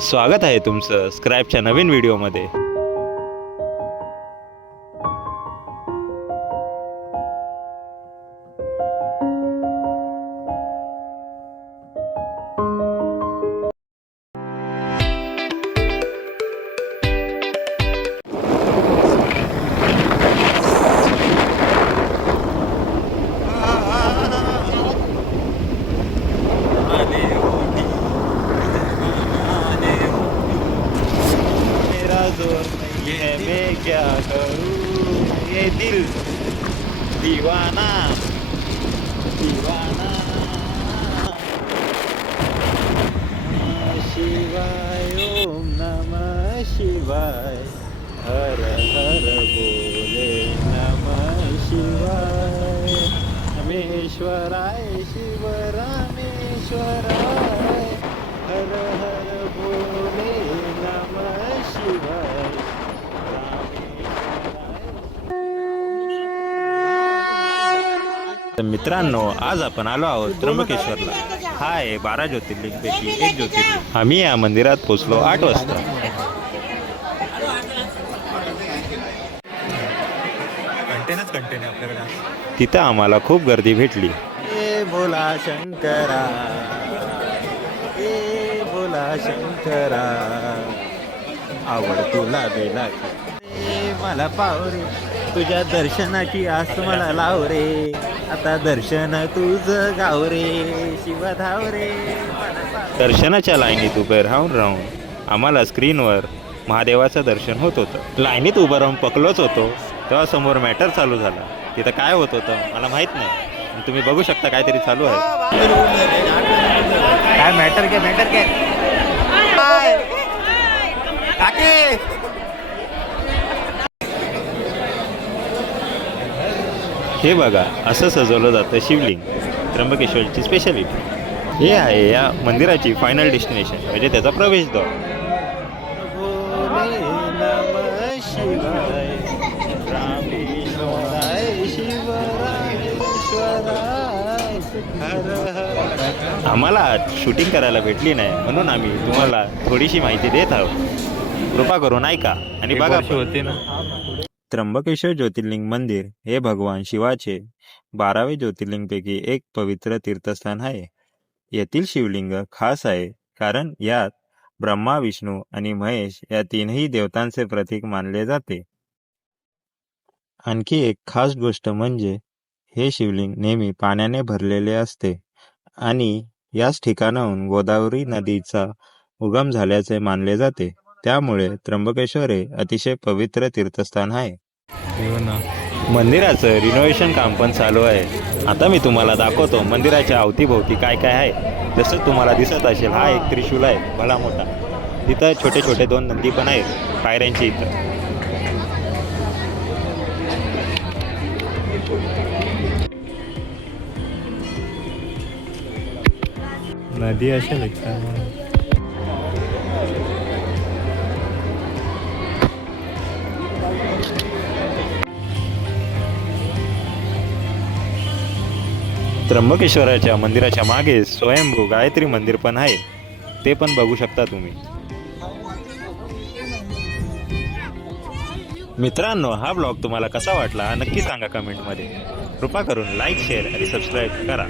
स्वागत आहे तुमचं स्क्राईबच्या नवीन व्हिडिओमध्ये। जोर नहीं है मैं क्या करूँ, ये दिल दीवाना दीवाना। शिवाय ओम नमः शिवाय, हर हर बोले नमः शिवाय। रामेश्वराय शिव रामेश्वराय, हर हर बोले नमः शिवाय। तर मित्रांनो, आज आपण आलो आहोत त्र्यंबकेश्वरला। हा आहे 12 ज्योतिर्लिंगपैकी एक ज्योतिर्लिंग। आम्ही या मंदिरात पोहोचलो 8 वाजता। कंटेन आपल्याकडे। तिथं आम्हाला खूप गर्दी भेटली। ए भोला शंकरा, ए भोला शंकरा, आवड तुला बेला मला पाव रे, तुझ्या दर्शनाची आस मला लाव रे। आता दर्शन तुझं गाव रे, शिव धाव रे। दर्शनाच्या लाईनीत उभे राहून आम्हाला स्क्रीनवर महादेवाचं दर्शन होत होतं। लाईनीत उभं राहून पकलोच होतो तेव्हा समोर मॅटर चालू झाला। तिथं काय होत होतं मला माहित नाही, तुम्ही बघू शकता काहीतरी चालू आहे। काय मॅटर काय हे बघा, असं सजवलं जातं शिवलिंग। त्र्यंबकेश्वरची स्पेशालिटी हे आहे या मंदिराची फायनल डेस्टिनेशन, म्हणजे त्याचा प्रवेशद्वार। आम्हाला शूटिंग करायला भेटली नाही, म्हणून आम्ही तुम्हाला थोडीशी माहिती देत आहोत। कृपा करून ऐका आणि बघा होते ना। त्र्यंबकेश्वर ज्योतिर्लिंग मंदिर हे भगवान शिवाचे 12वे ज्योतिर्लिंगपैकी एक पवित्र तीर्थस्थान आहे। येथील शिवलिंग खास आहे कारण यात ब्रह्मा, विष्णू आणि महेश या तीनही देवतांचे प्रतीक मानले जाते। आणखी एक खास गोष्ट म्हणजे हे शिवलिंग नेहमी पाण्याने भरलेले असते आणि याच ठिकाणाहून गोदावरी नदीचा उगम झाल्याचे मानले जाते। त्यामुळे त्र्यंबकेश्वर हे अतिशय पवित्र तीर्थस्थान आहे। मंदिराचं रिनोव्हेशन काम पण चालू आहे। आता मी तुम्हाला दाखवतो मंदिराच्या अवतीभोवती काय काय आहे। जसं तुम्हाला दिसत असेल, हा एक त्रिशूल आहे भला मोठा। तिथं छोटे छोटे 2 नंदी पण आहेत पायऱ्यांची इथं। नदी असेल त्र्यंबकेश्वराच्या मंदिराच्या मागे स्वयंभू गायत्री मंदिर पण आहे, ते पण बघू शकता तुम्ही। मित्रांनो, हा ब्लॉग तुम्हाला कसा वाटला नक्की सांगा कमेंटमध्ये। कृपा करून लाईक, शेअर आणि सबस्क्राईब करा।